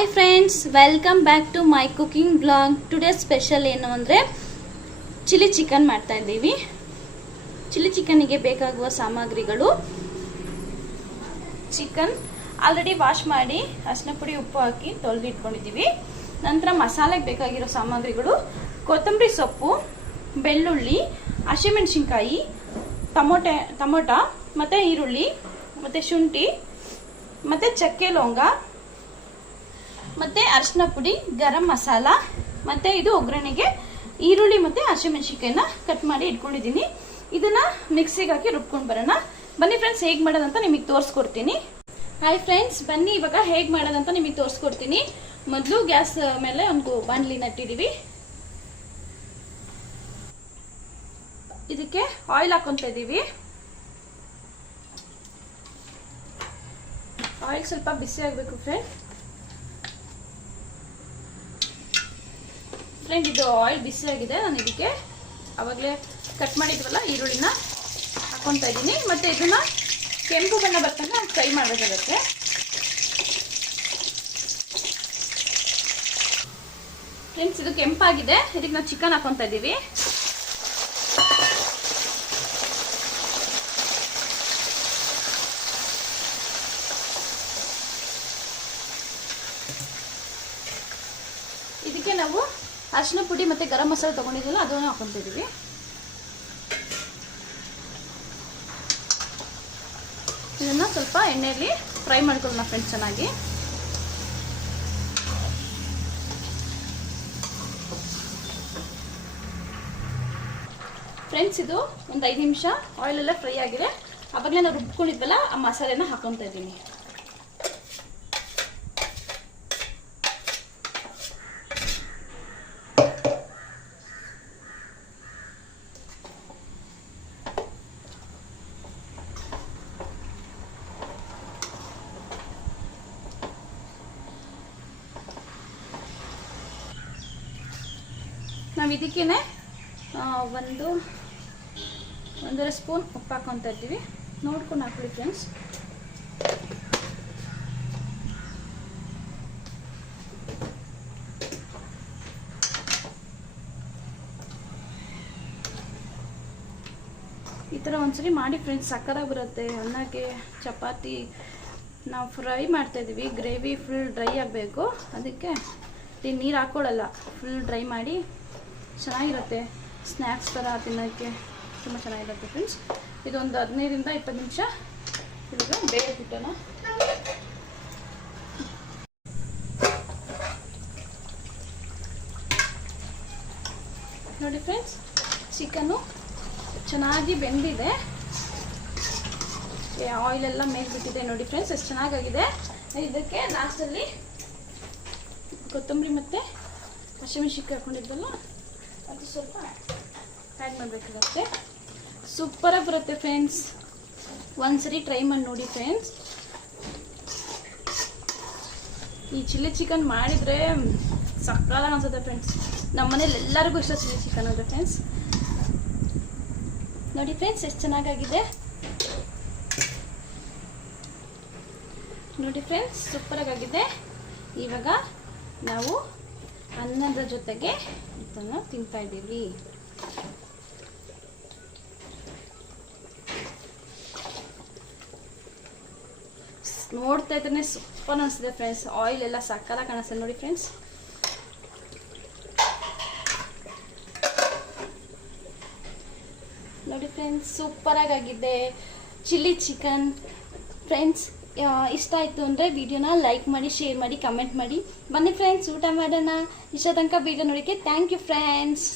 Hi friends, welcome back to my cooking blog. Today special ಏನು ಅಂದರೆ chilli chicken ಮಾಡ್ತಾ ಇದ್ದೀವಿ. ಚಿಲ್ಲಿ ಚಿಕನ್ನಿಗೆ ಬೇಕಾಗುವ ಸಾಮಗ್ರಿಗಳು: ಚಿಕನ್ ಆಲ್ರೆಡಿ ವಾಶ್ ಮಾಡಿ ಅರಿಶಿನ ಪುಡಿ ಉಪ್ಪು ಹಾಕಿ ತೊಳೆದು ಇಟ್ಕೊಂಡಿದ್ದೀವಿ. ನಂತರ ಮಸಾಲೆಗೆ ಬೇಕಾಗಿರೋ ಸಾಮಗ್ರಿಗಳು: ಕೊತ್ತಂಬರಿ ಸೊಪ್ಪು, ಬೆಳ್ಳುಳ್ಳಿ, ಹಸಿಮೆಣಸಿನ್ಕಾಯಿ, ಟೊಮೊಟೊ ಮತ್ತು ಈರುಳ್ಳಿ ಮತ್ತು ಶುಂಠಿ ಮತ್ತು ಚಕ್ಕೆ ಲವಂಗ ಮತ್ತು ಅರಿಶಿನ ಪುಡಿ, ಗರಂ ಮಸಾಲ ಮತ್ತು ಇದು ಒಗ್ಗರಣೆಗೆ ಈರುಳ್ಳಿ ಮತ್ತು ಹಸಿಮೆಣಸಿನ್ಕಾಯಿನ ಕಟ್ ಮಾಡಿ ಇಟ್ಕೊಂಡಿದ್ದೀನಿ. ಇದನ್ನು ಮಿಕ್ಸಿಗೆ ಹಾಕಿ ರುಬ್ಕೊಂಡು ಬರೋಣ. ಬನ್ನಿ ಫ್ರೆಂಡ್ಸ್, ಹೇಗೆ ಮಾಡೋದಂತ ನಿಮಗೆ ತೋರಿಸ್ಕೊಡ್ತೀನಿ. ಹಾಯ್ ಫ್ರೆಂಡ್ಸ್, ಬನ್ನಿ ಇವಾಗ ಹೇಗೆ ಮಾಡೋದಂತ ನಿಮಗೆ ತೋರಿಸ್ಕೊಡ್ತೀನಿ. ಮೊದಲು ಗ್ಯಾಸ್ ಮೇಲೆ ಒಂದು ಬಾಣಲಿನ ಇಟ್ಟಿದ್ದೀವಿ. ಇದಕ್ಕೆ ಆಯಿಲ್ ಹಾಕೊತಾ ಇದ್ದೀವಿ. ಆಯಿಲ್ ಸ್ವಲ್ಪ ಬಿಸಿ ಆಗಬೇಕು ಫ್ರೆಂಡ್. ಇದು ಆಯಿಲ್ ಬಿಸಿ ಆಗಿದೆ. ನಾನು ಇದಕ್ಕೆ ಆವಾಗಲೇ ಕಟ್ ಮಾಡಿದ್ವಲ್ಲ ಈರುಳ್ಳಿನ ಹಾಕೊತಾ ಇದ್ದೀನಿ. ಮತ್ತು ಇದನ್ನ ಕೆಂಪು ಬಣ್ಣ ಬರ್ತಂಗ ಫ್ರೈ ಮಾಡಬೇಕಾಗತ್ತೆ. ಫ್ರೆಂಡ್ಸ್, ಇದು ಕೆಂಪಾಗಿದೆ. ಇದಕ್ಕೆ ನಾವು ಚಿಕನ್ ಹಾಕೊತಾ ಇದ್ದೀವಿ. ಇದಕ್ಕೆ ನಾವು ಅರಿಶಿನ ಪುಡಿ ಮತ್ತು ಗರಂ ಮಸಾಲೆ ತೊಗೊಂಡಿದ್ದೀವಲ್ಲ ಅದನ್ನು ಹಾಕೊತಿದ್ದೀವಿ. ಇದನ್ನು ಸ್ವಲ್ಪ ಎಣ್ಣೆಯಲ್ಲಿ ಫ್ರೈ ಮಾಡ್ಕೊಳ್ಳೋಣ ಫ್ರೆಂಡ್ಸ್ ಚೆನ್ನಾಗಿ. ಫ್ರೆಂಡ್ಸ್, ಇದು ಒಂದು 5 ನಿಮಿಷ ಆಯಿಲೆಲ್ಲ ಫ್ರೈ ಆಗಿದೆ. ಆವಾಗಲೇ ನಾವು ರುಬ್ಕೊಂಡಿದ್ವಲ್ಲ ಆ ಮಸಾಲೆನ ಹಾಕೊತಾ ಇದ್ದೀನಿ. ನಾವು ಇದಕ್ಕೇನೆ ಒಂದೂವರೆ ಸ್ಪೂನ್ ಉಪ್ಪು ಹಾಕೊತಾ ಇದ್ದೀವಿ. ನೋಡ್ಕೊಂಡು ಹಾಕೊಳ್ಳಿ ಫ್ರೆಂಡ್ಸ್. ಈ ಥರ ಒಂದ್ಸರಿ ಮಾಡಿ ಫ್ರೆಂಡ್ಸ್, ಸಕ್ಕತ್ತಾಗಿ ಬರುತ್ತೆ. ಅನ್ನಕ್ಕೆ, ಚಪಾತಿ ನಾವು ಫ್ರೈ ಮಾಡ್ತಾಯಿದ್ದೀವಿ. ಗ್ರೇವಿ ಫುಲ್ ಡ್ರೈ ಆಗಬೇಕು. ಅದಕ್ಕೆ ನೀರು ಹಾಕ್ಕೊಳ್ಳಲ್ಲ, ಫುಲ್ ಡ್ರೈ ಮಾಡಿ ಚೆನ್ನಾಗಿರುತ್ತೆ. ಸ್ನ್ಯಾಕ್ಸ್ ಥರ ತಿನ್ನೋಕ್ಕೆ ತುಂಬ ಚೆನ್ನಾಗಿರುತ್ತೆ ಫ್ರೆಂಡ್ಸ್. ಇದೊಂದು 15ರಿಂದ 20 ನಿಮಿಷ ಇವಾಗ ಬೇಗ ಬಿಟ್ಟೋಣ. ನೋಡಿ ಫ್ರೆಂಡ್ಸ್, ಚಿಕನ್ನು ಚೆನ್ನಾಗಿ ಬೆಂದಿದೆ. ಆಯಿಲೆಲ್ಲ ಮೇಲೆ ಬಿಟ್ಟಿದೆ. ನೋಡಿ ಫ್ರೆಂಡ್ಸ್, ಎಷ್ಟು ಚೆನ್ನಾಗಾಗಿದೆ. ಇದಕ್ಕೆ ಲಾಸ್ಟಲ್ಲಿ ಕೊತ್ತಂಬರಿ ಮತ್ತು ಹಸಿಮೆಣಸಿನ್ಕಾಯಿ ಹಾಕೊಂಡಿದ್ವಲ್ಲ ಅದು ಸ್ವಲ್ಪ ಆ್ಯಡ್ ಮಾಡಬೇಕಾಗತ್ತೆ. ಸೂಪರಾಗಿ ಬರುತ್ತೆ ಫ್ರೆಂಡ್ಸ್. ಒಂದ್ಸರಿ ಟ್ರೈ ಮಾಡಿ ನೋಡಿ ಫ್ರೆಂಡ್ಸ್. ಈ ಚಿಲ್ಲಿ ಚಿಕನ್ ಮಾಡಿದರೆ ಸಕ್ಕತ್ತಾಗಿ ಅನ್ಸುತ್ತೆ ಫ್ರೆಂಡ್ಸ್. ನಮ್ಮ ಮನೇಲಿ ಎಲ್ಲರಿಗೂ ಇಷ್ಟ ಚಿಲ್ಲಿ ಚಿಕನ್ ಅಂದರೆ ಫ್ರೆಂಡ್ಸ್. ನೋಡಿ ಫ್ರೆಂಡ್ಸ್, ಎಷ್ಟು ಚೆನ್ನಾಗಾಗಿದೆ. ನೋಡಿ ಫ್ರೆಂಡ್ಸ್, ಸೂಪರಾಗಿದೆ. ಇವಾಗ ನಾವು ಅನ್ನದ ಜೊತೆಗೆ ಇದನ್ನು ತಿಂತಾ ಇದ್ದೀವಿ. ನೋಡ್ತಾ ಇದ್ರೆ ಸೂಪರ್ ಅನಿಸ್ತಿದೆ ಫ್ರೆಂಡ್ಸ್. ಆಯಿಲ್ ಎಲ್ಲ ಸಕ್ಕತ್ತಾಗಿ ಕಾಣಿಸ್ತದೆ ನೋಡಿ ಫ್ರೆಂಡ್ಸ್. ನೋಡಿ ಫ್ರೆಂಡ್ಸ್, ಸೂಪರಾಗಿದೆ ಚಿಲ್ಲಿ ಚಿಕನ್. ಫ್ರೆಂಡ್ಸ್, ಇಷ್ಟ ಆಯಿತು ಅಂದರೆ ವಿಡಿಯೋನ ಲೈಕ್ ಮಾಡಿ, ಶೇರ್ ಮಾಡಿ, ಕಮೆಂಟ್ ಮಾಡಿ. ಬನ್ನಿ ಫ್ರೆಂಡ್ಸ್, ಊಟ ಮಾಡೋಣ. ಇಷ್ಟ ತನಕ ವಿಡಿಯೋ ನೋಡೋಕ್ಕೆ ಥ್ಯಾಂಕ್ ಯು ಫ್ರೆಂಡ್ಸ್.